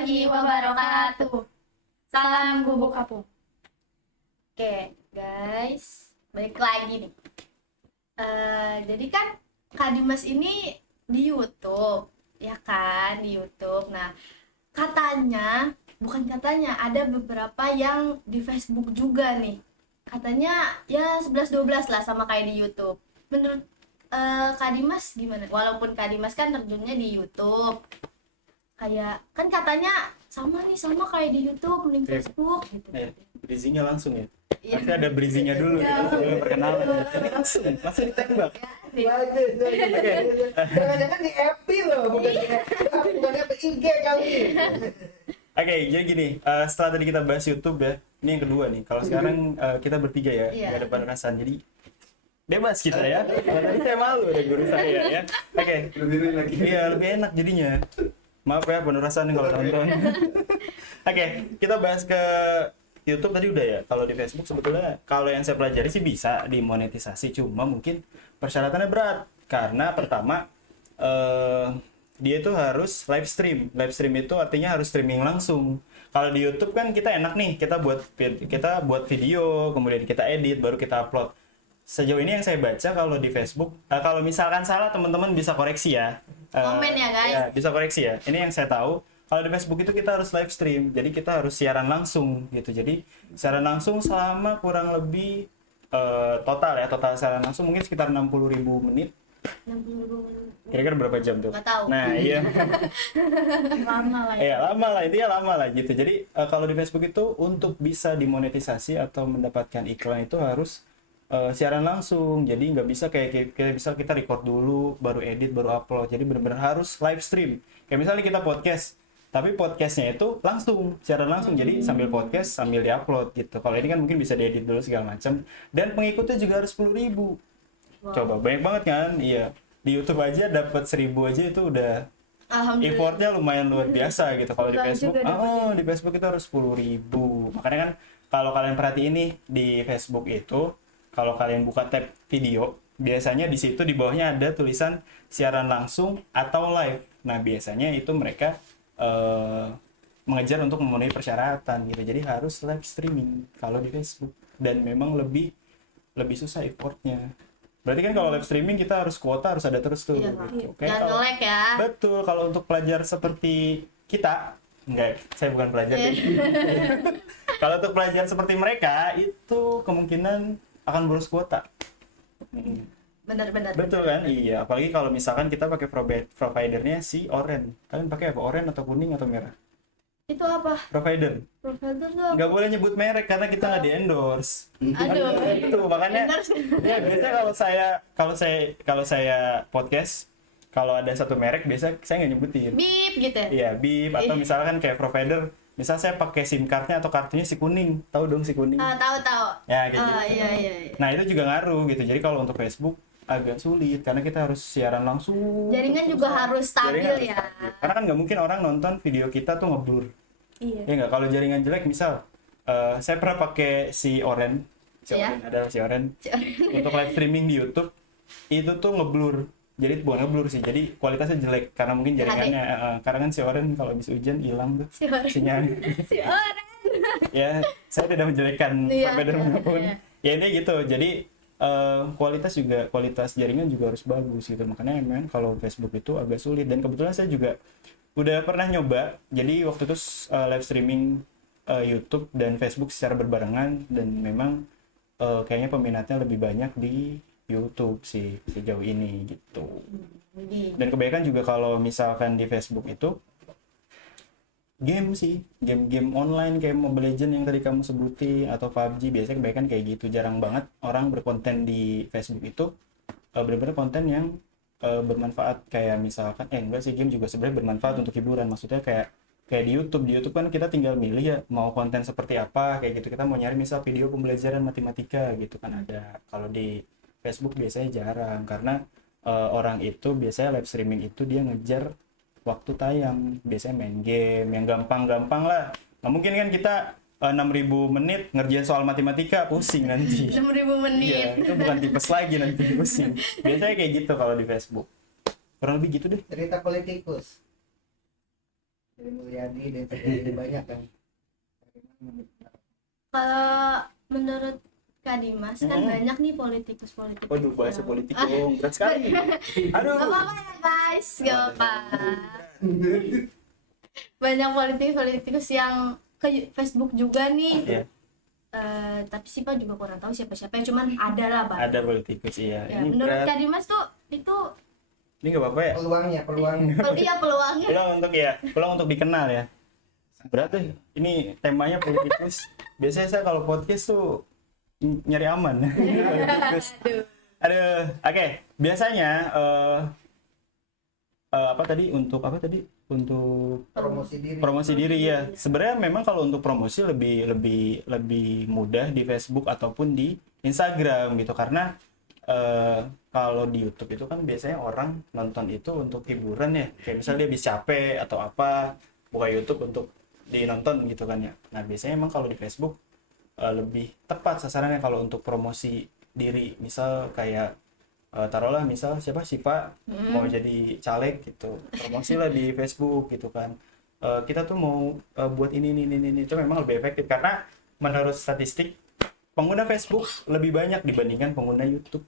warahmatullahi wabarakatuh. Salam gubuk kapuk. Oke, guys, balik lagi nih. Jadi kan Kak Dimas ini di YouTube, ya kan, di YouTube. Nah, bukan katanya, ada beberapa yang di Facebook juga nih. Katanya ya 11-12 lah sama kayak di YouTube. Menurut Kak Dimas gimana? Walaupun Kak Dimas kan terjunnya di YouTube, kayak kan katanya sama kayak di YouTube, mending Facebook gitu. Bridgingnya langsung ya. Iya. Nanti ada bridgingnya dulu gitu, sebelum perkenalan. Ini langsung ditembak. Bagus. Jangan-jangan di FB loh, bukan di IG kali. Oke, jadi gini, setelah tadi kita bahas YouTube ya, ini yang kedua nih. Kalau sekarang kita bertiga ya, Iya. nggak ada batasan, jadi bebas kita ya. Kalau tadi saya malu ada guru saya ya. Oke, Lebih lagi. iya lebih enak jadinya. Maaf ya penurasan kalau nonton. Oke, kita bahas ke YouTube tadi udah ya. Kalau di Facebook sebetulnya kalau yang saya pelajari sih bisa dimonetisasi, cuma mungkin persyaratannya berat. Karena pertama dia itu harus live stream. Live stream itu artinya harus streaming langsung. Kalau di YouTube kan kita enak nih, kita buat video, kemudian kita edit, baru kita upload. Sejauh ini yang saya baca kalau di Facebook, kalau misalkan salah teman-teman bisa koreksi ya. Komen ya, guys. Ya, bisa koreksi ya. Ini yang saya tahu. Kalau di Facebook itu kita harus live stream, jadi kita harus siaran langsung gitu. Jadi siaran langsung selama kurang lebih total siaran langsung mungkin sekitar 60.000 menit. 60.000 Kira-kira berapa jam tuh? Nggak tahu. Nah iya. lama lah ya. Iya lama lah, intinya lama lah gitu. Jadi kalau di Facebook itu untuk bisa dimonetisasi atau mendapatkan iklan itu harus siaran langsung. Jadi nggak bisa kayak bisa kita record dulu, baru edit, baru upload. Jadi benar-benar harus live stream. Kayak misalnya kita podcast, tapi podcastnya itu langsung, siaran langsung. Jadi sambil podcast sambil diupload gitu. Kalau ini kan mungkin bisa diedit dulu segala macam. Dan pengikutnya juga harus 10.000. Wow. Coba banyak banget kan? Iya. Di YouTube aja dapat 1.000 aja itu udah Alhamdulillah. effortnya lumayan luar biasa gitu. Kalau di Enggak Facebook, juga dapetnya. di Facebook itu harus 10.000. Makanya kan kalau kalian perhatiin nih di Facebook itu, kalau kalian buka tab video, biasanya di situ di bawahnya ada tulisan siaran langsung atau live. Nah biasanya itu mereka mengejar untuk memenuhi persyaratan gitu. Jadi harus live streaming kalau di Facebook, dan memang lebih susah effortnya. Berarti kan kalau live streaming kita harus kuota harus ada terus tuh. Iya, gitu. jangan nge-lag ya. Betul, kalau untuk pelajar seperti kita, enggak, saya bukan pelajar. Iya. Kalau untuk pelajar seperti mereka, itu kemungkinan akan boros kuota. Benar-benar. Betul kan? Iya, apalagi kalau misalkan kita pakai providernya si Orange. Kalian pakai apa? Orange atau kuning atau merah? Itu apa? Provider. Provider tuh apa? Nggak boleh nyebut merek karena kita nggak di endorse. Aduh. Itu makanya. Endorse. Ya biasanya kalau saya podcast, kalau ada satu merek biasa saya nggak nyebutin. Bip gitu ya. Iya, bip atau misalkan kayak provider, misal saya pakai SIM cardnya atau kartunya si kuning, tahu dong si kuning. Tahu. Ya gitu. Iya. Nah itu juga ngaruh gitu. Jadi kalau untuk Facebook agak sulit karena kita harus siaran langsung. Jaringan juga harus stabil Jaringan harus ya. stabil. Karena kan nggak mungkin orang nonton video kita tuh ngeblur. Iya. Ya nggak, kalau jaringan jelek misal saya pernah pakai si Orange, Iya. adalah si Orange untuk live streaming di YouTube itu tuh ngeblur. Jadi bukan ngeblur sih, jadi kualitasnya jelek karena mungkin jaringannya karena kan si Orange kalau habis hujan hilang tuh Si Orange. sinyalnya. Si orang. Ya saya tidak menjelekkan Iya, provider manapun. iya. Ya ini gitu, jadi kualitas jaringan juga harus bagus gitu. Makanya memang kalau Facebook itu agak sulit, dan kebetulan saya juga udah pernah nyoba. Jadi waktu itu live streaming YouTube dan Facebook secara berbarengan, dan memang kayaknya peminatnya lebih banyak di YouTube sih sejauh ini gitu. Dan kebanyakan juga kalau misalkan di Facebook itu game sih, game online kayak Mobile Legends yang tadi kamu sebutin atau PUBG, biasanya kebanyakan kayak gitu. Jarang banget orang berkonten di Facebook itu benar-benar konten yang bermanfaat, kayak misalkan enggak sih, game juga sebenarnya bermanfaat untuk hiburan. Maksudnya kayak di YouTube kan kita tinggal milih ya mau konten seperti apa kayak gitu. Kita mau nyari misal video pembelajaran matematika gitu kan ada. Kalau di Facebook biasanya jarang karena orang itu biasanya live streaming itu dia ngejar waktu tayang, biasanya main game yang gampang-gampang lah. Nah mungkin kan kita 6.000 menit ngerjain soal matematika pusing nanti. 6.000 menit. Iya, itu bukan tipes lagi nanti pusing. Biasanya kayak gitu kalau di Facebook. Kurang lebih gitu deh. Cerita politikus. Sri Mulyani dan sebagainya banyak kan. Kalau menurut Kak Dimas kan banyak nih politikus-politikus. Waduh, bahasa yang- politik dong, berat sekali. Aduh. Gak apa-apa ya guys, gak apa-apa. Banyak politikus yang ke Facebook juga nih. Iya. Tapi sih Pak juga kurang tahu siapa-siapa, cuman ada lah Pak. Ada politikus, iya. Ya, Ini menurut berat. Kak Dimas tuh itu Ini nggak apa-apa ya? Peluangnya iya peluangnya. Peluang untuk dikenal ya. Berat deh. Ini temanya politikus. Biasanya saya kalau podcast tuh nyari aman. Politikus. Aduh. Aduh, oke. Biasanya apa tadi untuk apa tadi? Untuk promosi diri ya. Sebenarnya memang kalau untuk promosi lebih mudah di Facebook ataupun di Instagram gitu, karena kalau di YouTube itu kan biasanya orang nonton itu untuk hiburan ya, kayak misalnya dia habis capek atau apa, buka YouTube untuk dinonton gitu kan ya. Nah biasanya emang kalau di Facebook lebih tepat sasarannya kalau untuk promosi diri, misal kayak taruhlah misal siapa Siva mau jadi caleg gitu, promosilah di Facebook gitu kan. Kita tuh mau buat ini itu memang lebih efektif karena menurut statistik pengguna Facebook lebih banyak dibandingkan pengguna YouTube.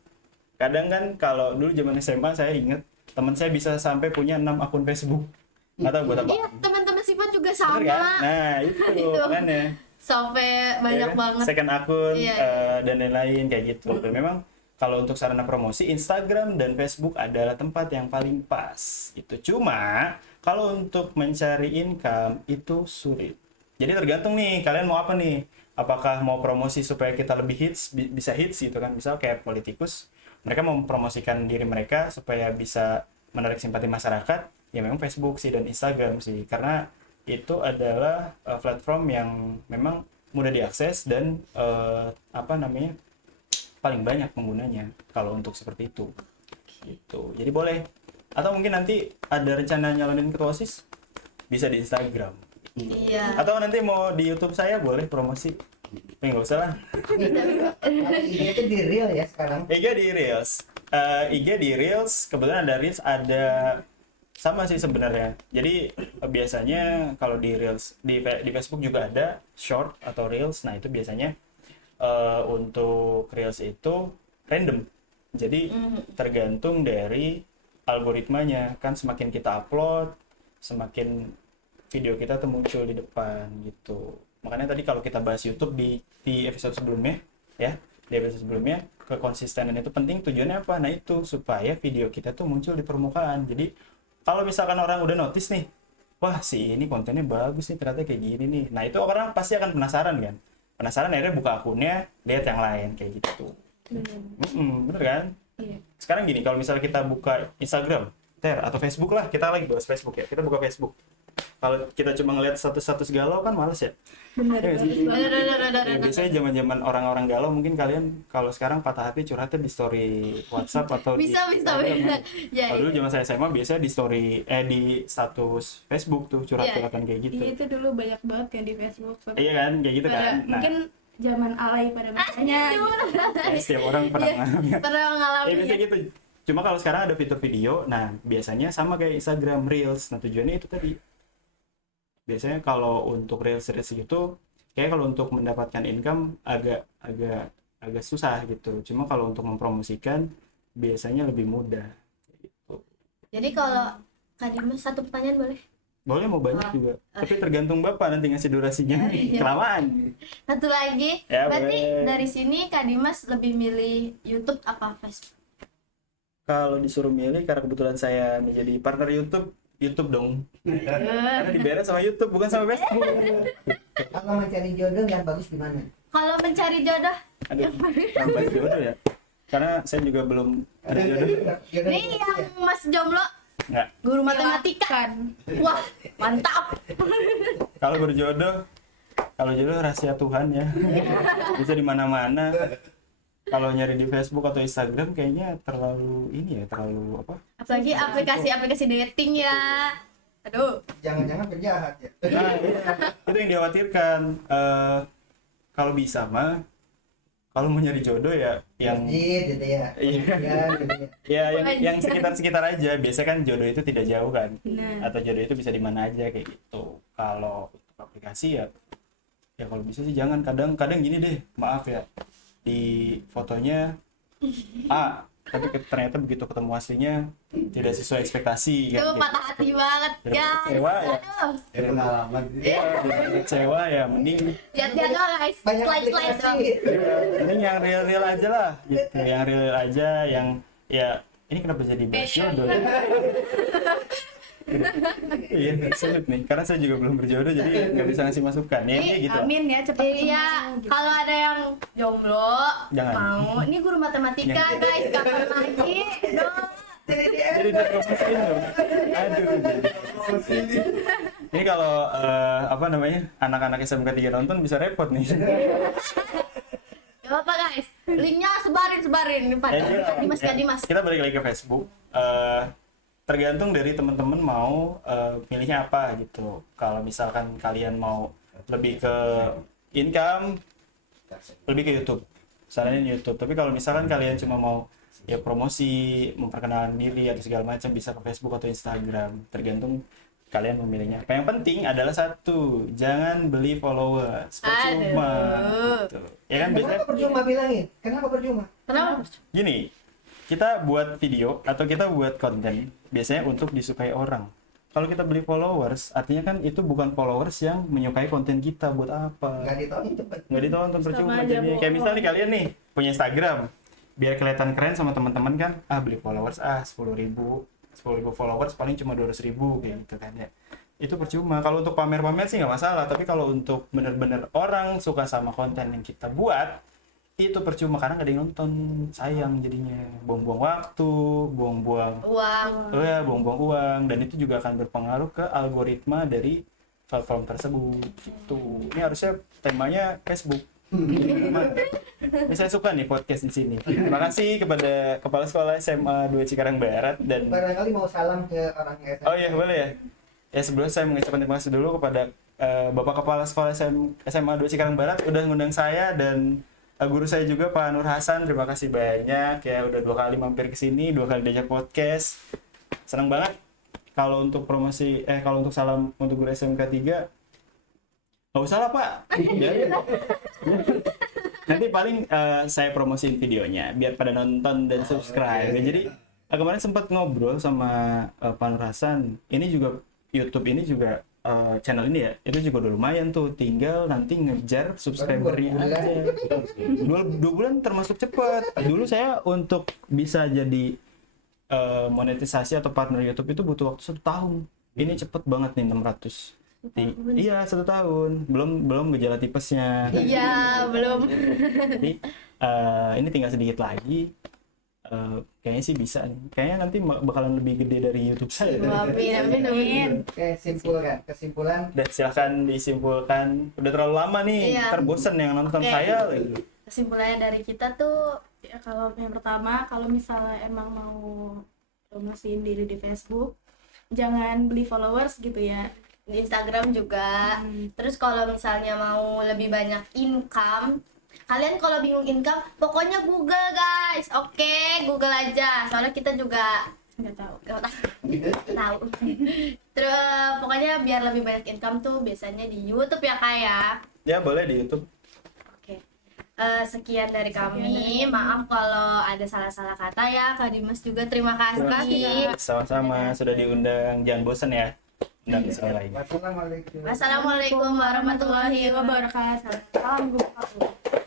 Kadang kan kalau dulu zaman SMA saya ingat teman saya bisa sampai punya 6 akun Facebook. Nggak tahu buat apa. Iya, teman-teman Siva juga Bener sama. kan? Nah itu kan ya. Sampai banyak banget. Second akun Iya. dan lain-lain kayak gitu. Dan memang kalau untuk sarana promosi Instagram dan Facebook adalah tempat yang paling pas. Itu cuma kalau untuk mencari income itu sulit. Jadi tergantung nih kalian mau apa nih? Apakah mau promosi supaya kita lebih hits, bisa hits gitu kan? Misal kayak politikus, mereka mau mempromosikan diri mereka supaya bisa menarik simpati masyarakat, ya memang Facebook sih dan Instagram sih, karena itu adalah platform yang memang mudah diakses dan paling banyak penggunanya kalau untuk seperti itu gitu. Jadi boleh, atau mungkin nanti ada rencana nyalonin ketua OSIS bisa di Instagram, Iya. atau nanti mau di YouTube saya boleh promosi, tapi nggak usah lah. IG itu di real ya sekarang. IG di Reels, kebetulan ada Reels, ada sama sih sebenarnya. Jadi biasanya kalau di Reels di Facebook juga ada Short atau Reels. Nah itu biasanya untuk Reels itu random. Jadi tergantung dari algoritmanya. Kan semakin kita upload, semakin video kita tuh muncul di depan gitu. Makanya tadi kalau kita bahas YouTube di episode sebelumnya ya, di episode sebelumnya, kekonsistenan itu penting. Tujuannya apa? Nah itu supaya video kita tuh muncul di permukaan. Jadi kalau misalkan orang udah notice nih, wah si ini kontennya bagus nih, ternyata kayak gini nih. Nah itu orang pasti akan penasaran kan? Penasaran akhirnya buka akunnya, lihat yang lain kayak gitu. Bener kan? Iya. Sekarang gini, kalau misalnya kita buka Instagram, atau Facebook lah, kita lagi bahas Facebook ya. Kita buka Facebook. Kalau kita cuma ngeliat status-status galau kan males ya. Bener Iya sih. Bener. Ya, biasanya zaman-zaman orang-orang galau mungkin kalian kalau sekarang patah hati curhatnya di story WhatsApp atau Bisa. Ya, kalau dulu zaman saya SMA biasanya di story di status Facebook tuh curhat-curhatan kayak gitu. Iya itu dulu banyak banget kan di Facebook. Iya kan, kayak gitu kan. Nah, Mungkin zaman alay pada masanya. setiap orang pernah mengalami. pernah ngalamin. Biasanya gitu. Cuma kalau sekarang ada fitur video, nah biasanya sama kayak Instagram Reels. Nah tujuannya itu tadi. Biasanya kalau untuk Reels itu kayak kalau untuk mendapatkan income agak susah gitu. Cuma kalau untuk mempromosikan biasanya lebih mudah gitu. Jadi kalau Kak Dimas satu pertanyaan boleh? Boleh mau banyak juga. Tapi tergantung Bapak nanti ngasih durasinya. Iya. Kelamaan. Satu lagi. Ya, Berarti boleh. dari sini Kak Dimas lebih milih YouTube apa Facebook? Kalau disuruh milih karena kebetulan saya menjadi partner YouTube dong. Karena dibayar sama YouTube bukan sama Facebook. Kalau mencari jodoh yang bagus di mana? Kalau mencari jodoh, Aduh, tambah jodoh ya. Karena saya juga belum ada jodoh. Jodoh nih yang Mas Jomblo, Nggak. guru matematika. Kan. Wah, mantap. Kalau berjodoh, kalau jodoh rahasia Tuhan ya. Bisa di mana-mana. Kalau nyari di Facebook atau Instagram kayaknya terlalu terlalu apa? Apalagi aplikasi-aplikasi dating ya. Aduh. Jangan-jangan penjahat ya. Nah, iya. Itu yang dikhawatirkan. Kalau bisa mah, kalau mau nyari jodoh ya yang Masjid gitu ya. Iya. Ya, gitu ya. ya yang sekitar-sekitar aja. Biasa kan jodoh itu tidak jauh kan. Nah. Atau jodoh itu bisa di mana aja kayak gitu. Kalau untuk aplikasi ya kalau bisa sih jangan. Kadang gini deh, maaf ya, di fotonya A tapi ternyata begitu ketemu aslinya tidak sesuai ekspektasi Itu kan, patah hati banget, Jadi guys. kecewa ya. Aduh. Pengalaman. Kecewa ya, mending Lihat-lihat doang, guys. Banyak Slide-slide doang. aplikasi. mending yang real aja lah gitu, yang real aja, yang ya ini kenapa jadi bahas jodoh ya? Iya, sulit nih, karena saya juga belum berjodoh jadi nggak bisa ngasih masukan ya, kayak gitu. Amin ya cepet Iya, ketemu, gitu. kalau ada yang jomblo, Jangan. mau, ini guru matematika, Yang- guys, kapan lagi? Dong. Jadi dipromosiin dong. Aduh. Ini kalau apa namanya, anak-anak SMK 3 nonton bisa repot nih. Gak apa guys, linknya sebarin pada Kadimas. Kita balik lagi ke Facebook. Tergantung dari teman-teman mau pilihnya apa gitu. Kalau misalkan kalian mau lebih ke income, lebih ke YouTube. Saranin YouTube. Tapi kalau misalkan kalian cuma mau ya promosi, memperkenalkan diri atau segala macam, bisa ke Facebook atau Instagram. Tergantung kalian memilihnya. Apa yang penting adalah satu, jangan beli followers. Percuma. Aduh. Gitu. Ya kan biasanya Kenapa percuma bilangin? Kenapa percuma? Kenapa? gini, kita buat video atau kita buat konten biasanya untuk disukai orang. Kalau kita beli followers, artinya kan itu bukan followers yang menyukai konten kita. Buat apa? Nggak ditonton cepet. Nggak ditonton, percuma Sama aja jadi. Kayak bohong. misalnya kalian nih punya Instagram, biar kelihatan keren sama teman-teman kan, beli followers 10.000 followers paling cuma 200.000 kayak gitu kan ya. Itu percuma. Kalau untuk pamer-pamer sih nggak masalah, tapi kalau untuk bener-bener orang suka sama konten yang kita buat, itu percuma karena nggak ada yang nonton. Sayang jadinya, buang-buang waktu, buang-buang Uang. buang-buang uang, dan itu juga akan berpengaruh ke algoritma dari platform tersebut. Itu ini harusnya temanya Facebook. Ini saya suka nih podcast di sini. Terima kasih kepada Kepala Sekolah SMA 2 Cikarang Barat dan Barangkali mau salam ke orang yang oh iya boleh ya. Ya sebelumnya saya mengucapkan terima kasih dulu kepada Bapak Kepala Sekolah SMA 2 Cikarang Barat udah ngundang saya, dan guru saya juga Pak Nur Hasan. Terima kasih banyak ya, udah 2 kali mampir ke sini, 2 kali diajak podcast. Senang banget. Kalau untuk promosi kalau untuk salam untuk guru SMK 3 nggak usah lah Pak. Biarin. Nanti paling saya promosiin videonya biar pada nonton dan subscribe. Jadi kemarin sempat ngobrol sama Pak Nur Hasan. Ini juga YouTube ini juga channel ini ya, itu juga udah lumayan tuh. Tinggal nanti ngejar subscribernya Baru 2 aja. 2 bulan termasuk cepet. Dulu saya untuk bisa jadi monetisasi atau partner YouTube itu butuh waktu 1 tahun. Ini cepet banget nih 600. Iya 1 tahun, belum gejala tipesnya. Iya, belum. Jadi ini tinggal sedikit lagi. Kayaknya sih bisa nih. Kayaknya nanti bakalan lebih gede dari YouTube saya. Amin. Oke, kesimpulan. Dan silahkan disimpulkan. Udah terlalu lama nih, Iya. terbosan yang nonton Oke. saya lagi. Kesimpulannya dari kita tuh Ya, kalau yang pertama, kalau misalnya emang mau promosiin diri di Facebook, jangan beli followers gitu ya. di Instagram juga. Terus kalau misalnya mau lebih banyak income, kalian kalau bingung income, pokoknya Google guys. Oke, Google aja. Soalnya kita juga Nggak tahu. nggak tahu. Terus pokoknya biar lebih banyak income tuh biasanya di YouTube ya Kak ya. Ya boleh di YouTube. Oke. Sekian dari kami. Maaf kalau ada salah-salah kata ya. Kak Dimas juga terima kasih. Sama-sama sudah diundang. Jangan bosan ya. Undang sekali lagi. Wassalamualaikum. Wassalamualaikum warahmatullahi wabarakatuh. Wabarakatuh. Salam guru.